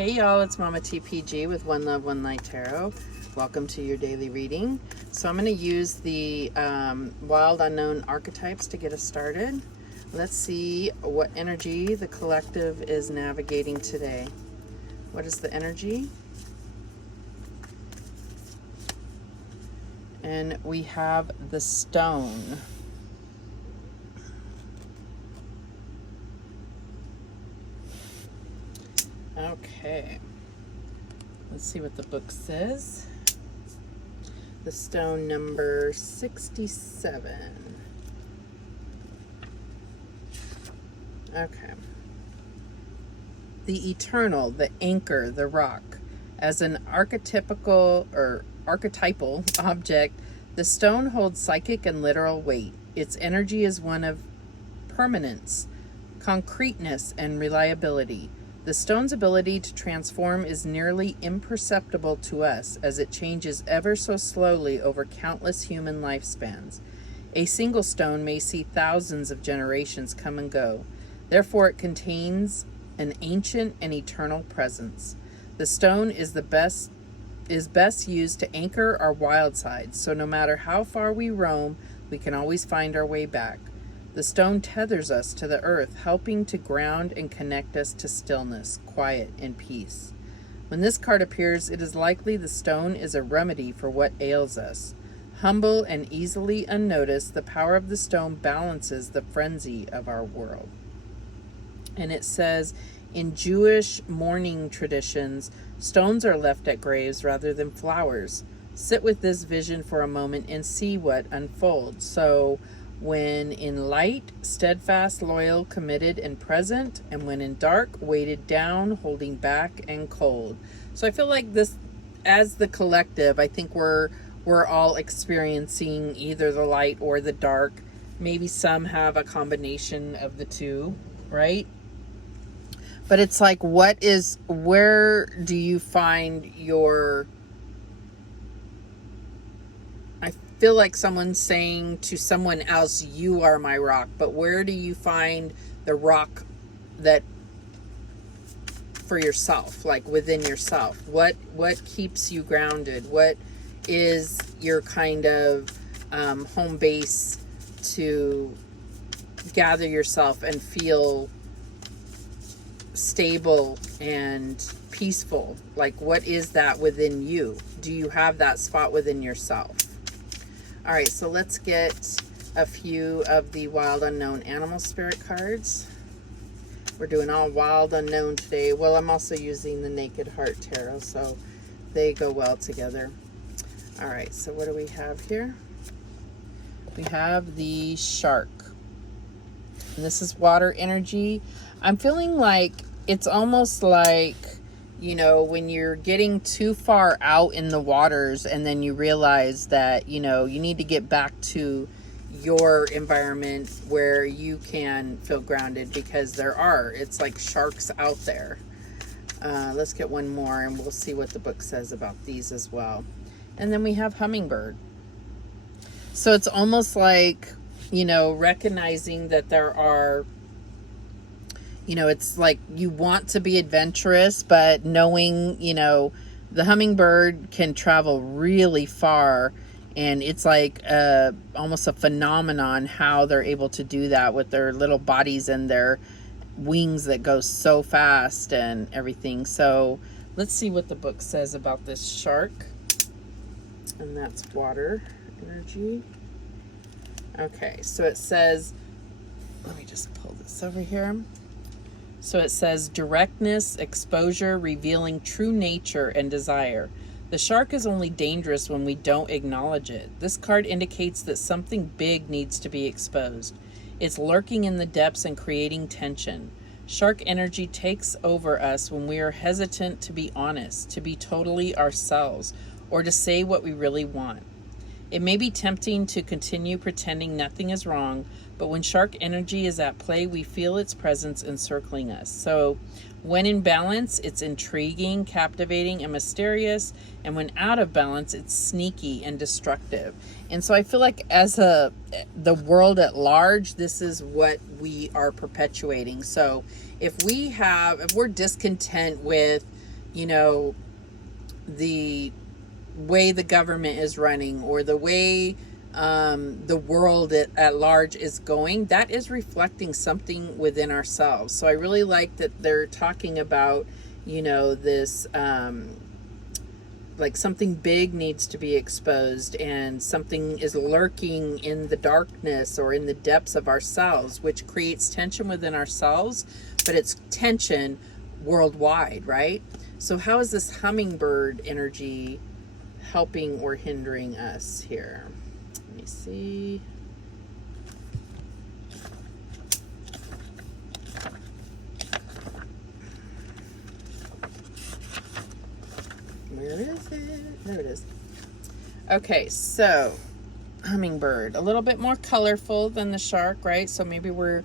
Hey y'all, it's Mama TPG with One Love, One Light Tarot. Welcome to your daily reading. So I'm going to use the Wild Unknown archetypes to get us started. Let's see what energy the collective is navigating today. What is the energy? And we have the stone. Okay, let's see what the book says. The stone number 67. Okay. The eternal, the anchor, the rock. As an archetypal object, the stone holds psychic and literal weight. Its energy is one of permanence, concreteness, and reliability. The stone's ability to transform is nearly imperceptible to us as it changes ever so slowly over countless human lifespans. A single stone may see thousands of generations come and go. Therefore, it contains an ancient and eternal presence. The stone is best used to anchor our wild sides, so no matter how far we roam, we can always find our way back. The stone tethers us to the earth, helping to ground and connect us to stillness, quiet, and peace. When this card appears, it is likely the stone is a remedy for what ails us. Humble and easily unnoticed, the power of the stone balances the frenzy of our world. And it says, in Jewish mourning traditions, stones are left at graves rather than flowers. Sit with this vision for a moment and see what unfolds. So, when in light, steadfast, loyal, committed, and present, and when in dark, weighted down, holding back, and cold. So I feel like this, as the collective, I think we're all experiencing either the light or the dark. Maybe some have a combination of the two, right? But it's like, where do you find your... I feel like someone's saying to someone else, you are my rock, but where do you find the rock that for yourself, like within yourself? What keeps you grounded? What is your kind of home base to gather yourself and feel stable and peaceful? Like, what is that within you? Do you have that spot within yourself? All right, so let's get a few of the Wild Unknown Animal Spirit cards. We're doing all Wild Unknown today. Well, I'm also using the Naked Heart Tarot, so they go well together. All right, so what do we have here? We have the shark. And this is water energy. I'm feeling like it's almost like, you know, when you're getting too far out in the waters and then you realize that, you know, you need to get back to your environment where you can feel grounded, because it's like sharks out there. Let's get one more and we'll see what the book says about these as well. And then we have hummingbird. So it's almost like, you know, recognizing that there are, you know, it's like you want to be adventurous, but knowing, you know, the hummingbird can travel really far, and it's like almost a phenomenon how they're able to do that with their little bodies and their wings that go so fast and everything. So let's see what the book says about this shark. And that's water energy. Okay, so it says, let me just pull this over here. So it says directness, exposure, revealing true nature and desire. The shark is only dangerous when we don't acknowledge it. This card indicates that something big needs to be exposed. It's lurking in the depths and creating tension. Shark energy takes over us when we are hesitant to be honest, to be totally ourselves, or to say what we really want. It may be tempting to continue pretending nothing is wrong, but when shark energy is at play, we feel its presence encircling us. So when in balance, it's intriguing, captivating, and mysterious. And when out of balance, it's sneaky and destructive. And so I feel like as the world at large, this is what we are perpetuating. So if we're discontent with you know, the way the government is running, or the way the world at large is going, that is reflecting something within ourselves. So I really like that they're talking about, you know, this like something big needs to be exposed, and something is lurking in the darkness or in the depths of ourselves, which creates tension within ourselves, but it's tension worldwide, right? So how is this hummingbird energy helping or hindering us here? Let me see. Where is it? There it is. Okay, so hummingbird, a little bit more colorful than the shark, right? So maybe we're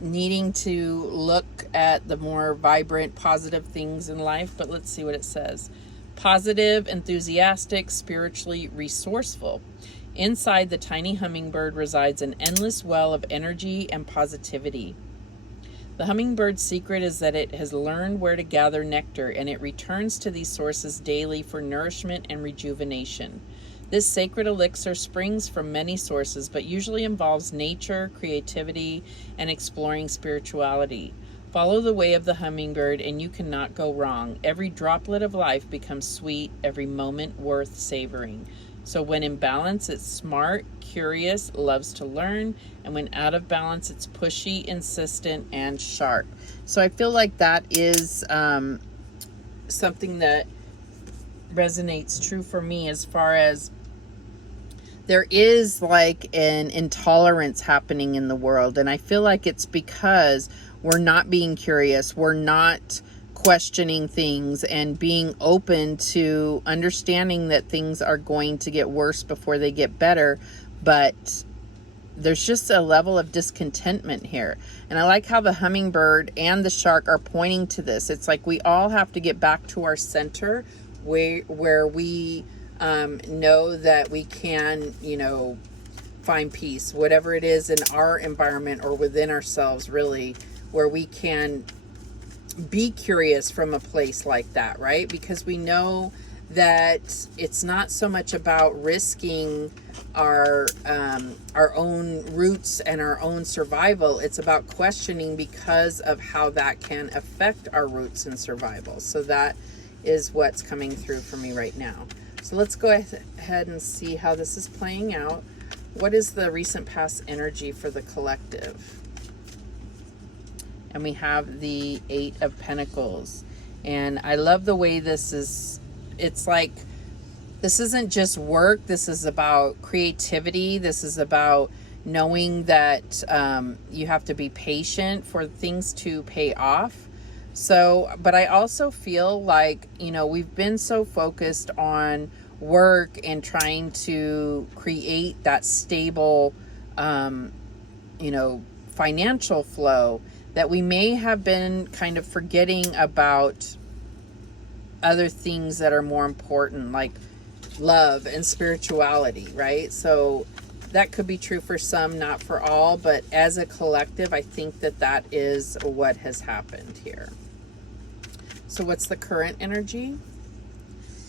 needing to look at the more vibrant, positive things in life, but let's see what it says. Positive, enthusiastic, spiritually resourceful. Inside the tiny hummingbird resides an endless well of energy and positivity. The hummingbird's secret is that it has learned where to gather nectar, and it returns to these sources daily for nourishment and rejuvenation. This sacred elixir springs from many sources, but usually involves nature, creativity, and exploring spirituality. Follow the way of the hummingbird, and you cannot go wrong. Every droplet of life becomes sweet, every moment worth savoring. So when in balance, it's smart, curious, loves to learn, and when out of balance, it's pushy, insistent, and sharp. So I feel like that is something that resonates true for me, as far as there is like an intolerance happening in the world, and I feel like it's because we're not being curious, we're not questioning things and being open to understanding that things are going to get worse before they get better. But there's just a level of discontentment here. And I like how the hummingbird and the shark are pointing to this. It's like we all have to get back to our center, where we know that we can, you know, find peace, whatever it is in our environment or within ourselves, really, where we can be curious from a place like that, right? Because we know that it's not so much about risking our own roots and our own survival. It's about questioning because of how that can affect our roots and survival. So that is what's coming through for me right now. So let's go ahead and see how this is playing out. What is the recent past energy for the collective? And we have the 8 of Pentacles. And I love the way this is, it's like, this isn't just work. This is about creativity. This is about knowing that you have to be patient for things to pay off. So, but I also feel like, you know, we've been so focused on work and trying to create that stable, you know, financial flow, that we may have been kind of forgetting about other things that are more important, like love and spirituality, right? So that could be true for some, not for all, but as a collective, I think that that is what has happened here. So what's the current energy?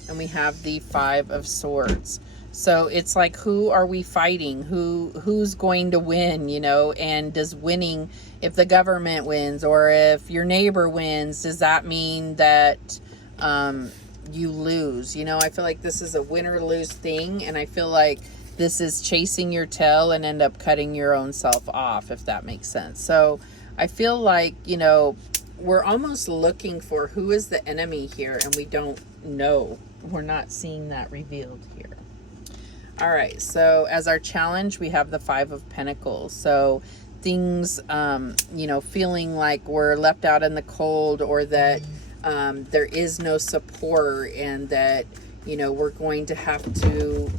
And we have the 5 of Swords. So it's like, who are we fighting? Who's going to win, you know? And does winning, if the government wins or if your neighbor wins, does that mean that you lose? You know, I feel like this is a win or lose thing, and I feel like this is chasing your tail and end up cutting your own self off, if that makes sense. So I feel like, you know, we're almost looking for who is the enemy here, and we don't know. We're not seeing that revealed here. All right, so as our challenge, we have the 5 of Pentacles. So things, you know, feeling like we're left out in the cold, or that there is no support, and that, you know, we're going to have to,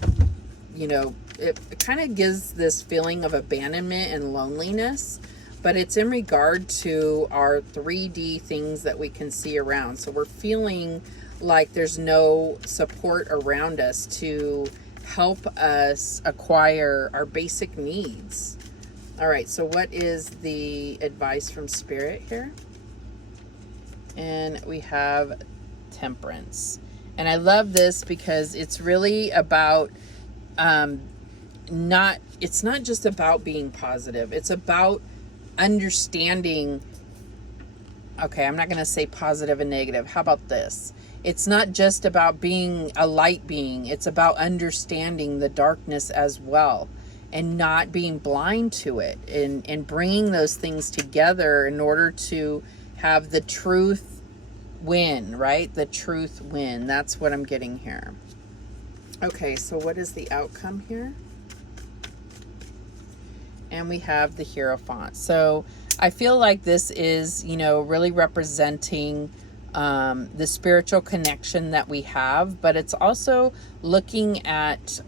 you know, it kind of gives this feeling of abandonment and loneliness, but it's in regard to our 3D things that we can see around. So we're feeling like there's no support around us to help us acquire our basic needs. All right, so what is the advice from Spirit here? And we have Temperance. And I love this because it's really about it's not just about being positive. It's about understanding. Okay, I'm not going to say positive and negative. How about this? It's not just about being a light being. It's about understanding the darkness as well, and not being blind to it, and bringing those things together in order to have the truth win, right? The truth win. That's what I'm getting here. Okay, so what is the outcome here? And we have the Hierophant. So I feel like this is, you know, really representing the spiritual connection that we have, but it's also looking at,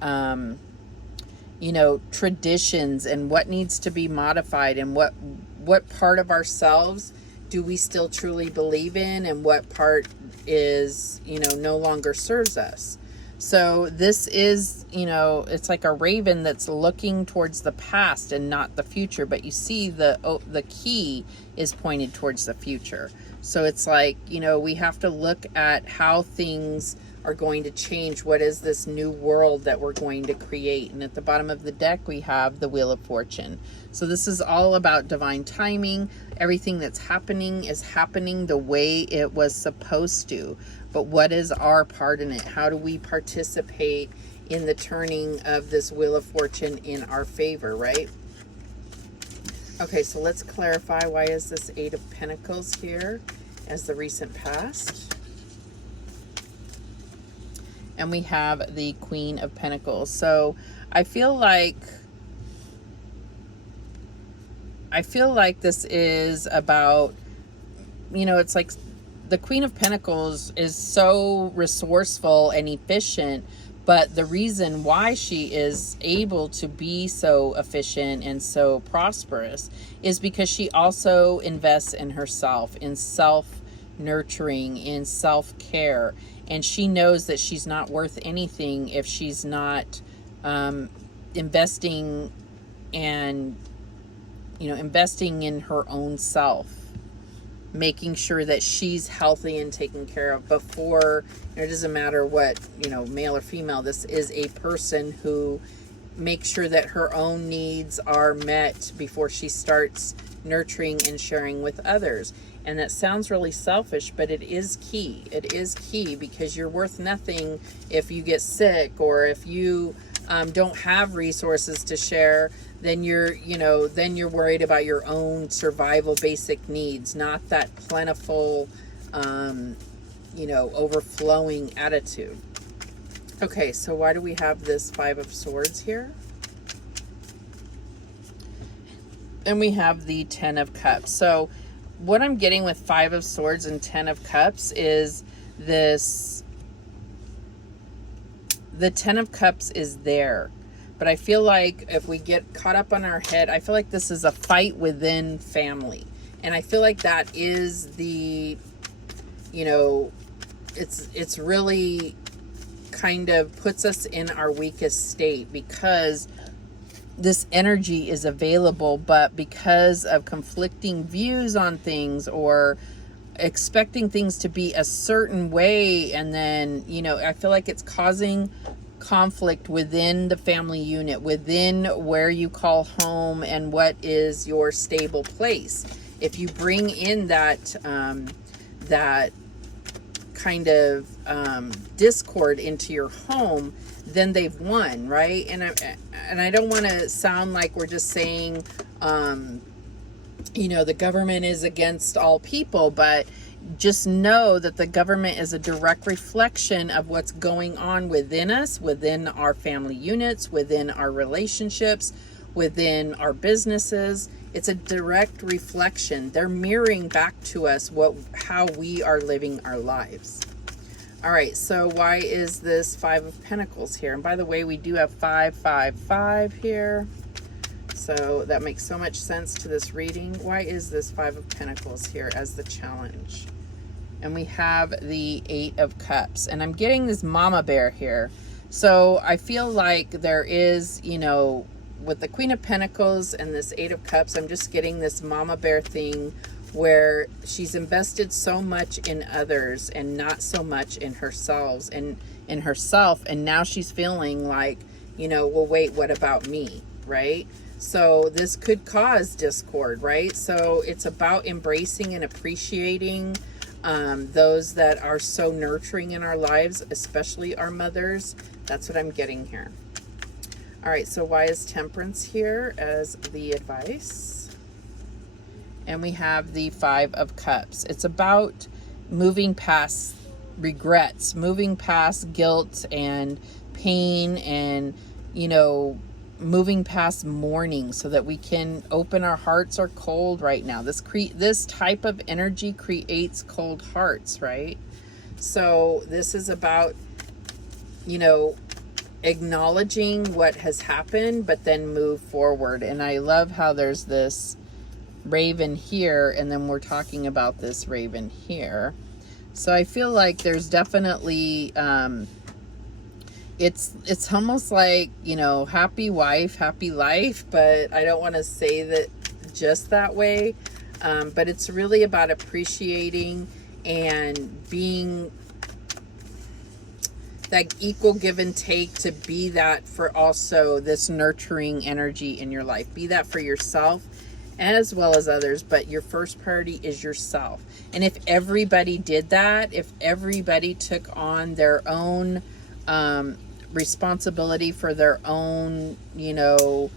you know, traditions and what needs to be modified, and what part of ourselves do we still truly believe in, and what part is, you know, no longer serves us. So this is, you know, it's like a raven that's looking towards the past and not the future, but you see the key is pointed towards the future. So it's like, you know, we have to look at how things are going to change. What is this new world that we're going to create? And at the bottom of the deck, we have the Wheel of Fortune. So this is all about divine timing. Everything that's happening is happening the way it was supposed to. But what is our part in it? How do we participate in the turning of this Wheel of Fortune in our favor, right? Okay, so let's clarify, why is this Eight of Pentacles here as the recent past? And we have the Queen of Pentacles. So I feel like this is about, you know, it's like the Queen of Pentacles is so resourceful and efficient, but the reason why she is able to be so efficient and so prosperous is because she also invests in herself, in self-nurturing, in self-care. And she knows that she's not worth anything if she's not investing and, you know, investing in her own self, making sure that she's healthy and taken care of before, you know, it doesn't matter what, you know, male or female, this is a person who makes sure that her own needs are met before she starts nurturing and sharing with others. And that sounds really selfish, but it is key. It is key, because you're worth nothing if you get sick, or if you don't have resources to share. Then you're worried about your own survival basic needs, not that plentiful, you know, overflowing attitude. Okay, so why do we have this Five of Swords here? And we have the Ten of Cups. So what I'm getting with Five of Swords and Ten of Cups is this, the Ten of Cups is there. But I feel like if we get caught up on our head, I feel like this is a fight within family. And I feel like that is the, you know, it's really kind of puts us in our weakest state, because this energy is available, but because of conflicting views on things, or expecting things to be a certain way, and then, you know, I feel like it's causing conflict within the family unit, within where you call home and what is your stable place. If you bring in that that kind of discord into your home, then they've won, right? And I don't want to sound like we're just saying, you know, the government is against all people, but just know that the government is a direct reflection of what's going on within us, within our family units, within our relationships, within our businesses. It's a direct reflection. They're mirroring back to us how we are living our lives. All right, so why is this Five of Pentacles here? And by the way, we do have 555 here. So that makes so much sense to this reading. Why is this Five of Pentacles here as the challenge? And we have the Eight of Cups. And I'm getting this mama bear here. So I feel like there is, you know, with the Queen of Pentacles and this Eight of Cups, I'm just getting this mama bear thing where she's invested so much in others and not so much in herself, and now she's feeling like, you know, well, wait, what about me, right? So this could cause discord, right? So it's about embracing and appreciating those that are so nurturing in our lives, especially our mothers. That's what I'm getting here. All right, so why is Temperance here as the advice? And we have the Five of Cups. It's about moving past regrets, moving past guilt and pain, and, you know, moving past mourning so that we can open. Our hearts are cold right now. This type of energy creates cold hearts, right? So this is about, you know, acknowledging what has happened, but then move forward. And I love how there's this raven here, and then we're talking about this raven here. So I feel like there's definitely it's almost like, you know, happy wife, happy life, but I don't want to say that just that way. But it's really about appreciating and being that equal give and take, to be that for also this nurturing energy in your life. Be that for yourself as well as others, but your first priority is yourself. And if everybody did that, if everybody took on their own responsibility for their own, you know,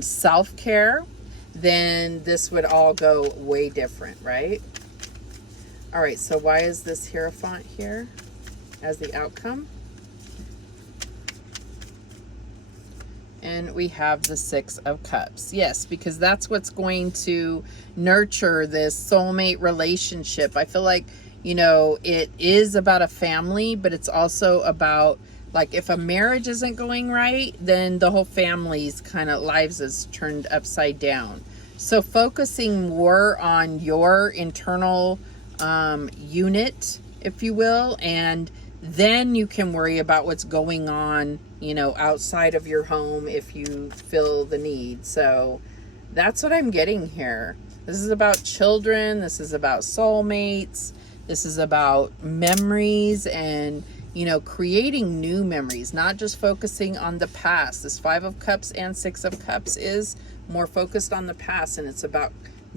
self-care, then this would all go way different, right? All right, so why is this Hierophant here as the outcome? And we have the Six of Cups. Yes, because that's what's going to nurture this soulmate relationship. I feel like, you know, it is about a family, but it's also about, like, if a marriage isn't going right, then the whole family's kind of lives is turned upside down. So focusing more on your internal unit, if you will, and then you can worry about what's going on, you know, outside of your home if you feel the need. So that's what I'm getting here. This is about children. This is about soulmates. This is about memories and, you know, creating new memories, not just focusing on the past. This Five of Cups and Six of Cups is more focused on the past, and it's about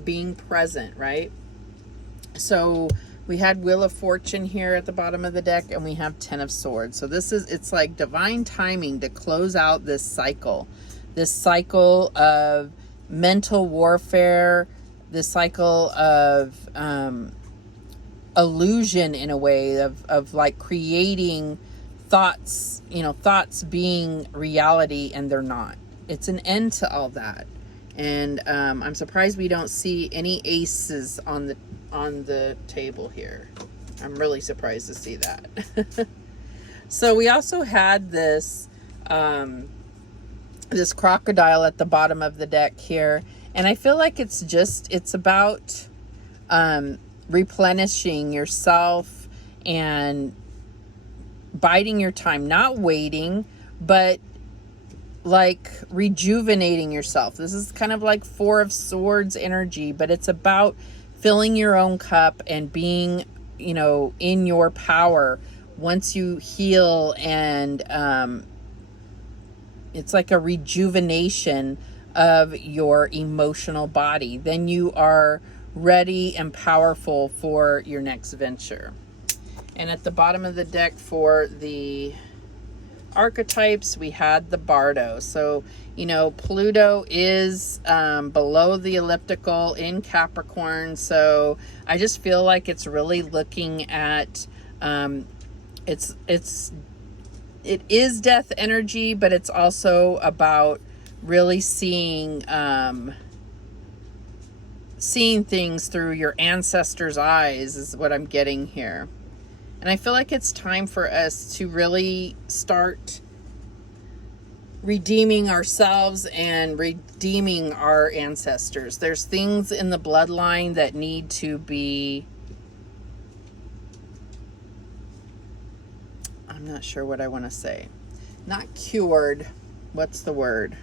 being present, right? So we had Wheel of Fortune here at the bottom of the deck, and we have Ten of Swords. So this is, it's like divine timing to close out this cycle of mental warfare, this cycle of illusion, in a way of like creating thoughts, you know, thoughts being reality and they're not. It's an end to all that. And I'm surprised we don't see any aces on the table here. I'm really surprised to see that. So we also had this this crocodile at the bottom of the deck here, and I feel like it's about replenishing yourself and biding your time, not waiting, but like rejuvenating yourself. This is kind of like Four of Swords energy, but it's about filling your own cup and being, you know, in your power once you heal. And it's like a rejuvenation of your emotional body. Then you are ready and powerful for your next venture. And at the bottom of the deck for the archetypes, we had the Bardo. So, you know, Pluto is below the elliptical in Capricorn. So I just feel like it's really looking at it is death energy, but it's also about really seeing things through your ancestors' eyes is what I'm getting here. And I feel like it's time for us to really start redeeming ourselves and redeeming our ancestors. There's things in the bloodline that need to be, I'm not sure what I want to say. Not cured. What's the word?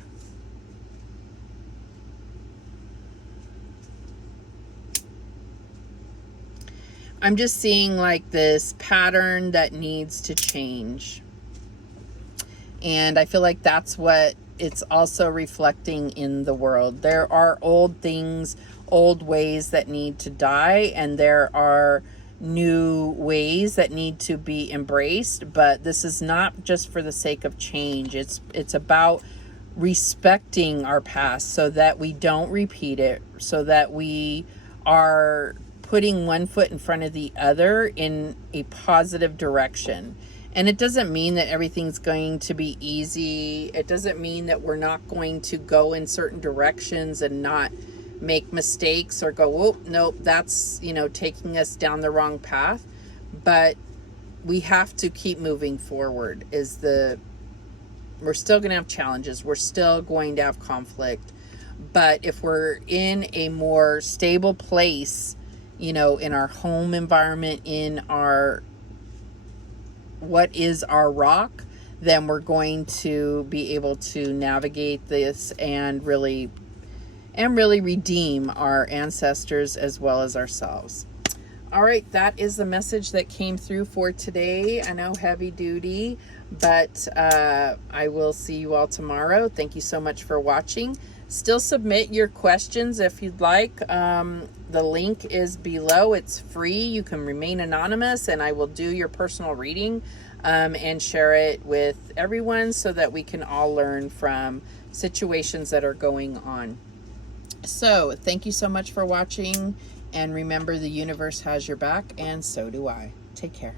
I'm just seeing like this pattern that needs to change. And I feel like that's what it's also reflecting in the world. There are old things, old ways that need to die, and there are new ways that need to be embraced. But this is not just for the sake of change. It's about respecting our past so that we don't repeat it, so that we are putting one foot in front of the other in a positive direction. And it doesn't mean that everything's going to be easy. It doesn't mean that we're not going to go in certain directions and not make mistakes or go, oh, nope, that's, you know, taking us down the wrong path. But we have to keep moving forward. We're still going to have challenges. We're still going to have conflict. But if we're in a more stable place, you know, in our home environment, in our what is our rock, then we're going to be able to navigate this and really redeem our ancestors as well as ourselves. All right, that is the message that came through for today. I know, heavy duty, but I will see you all tomorrow. Thank you so much for watching. Still submit your questions if you'd like. The link is below. It's free. You can remain anonymous, and I will do your personal reading and share it with everyone so that we can all learn from situations that are going on. So thank you so much for watching, and remember, the universe has your back, and so do I. Take care.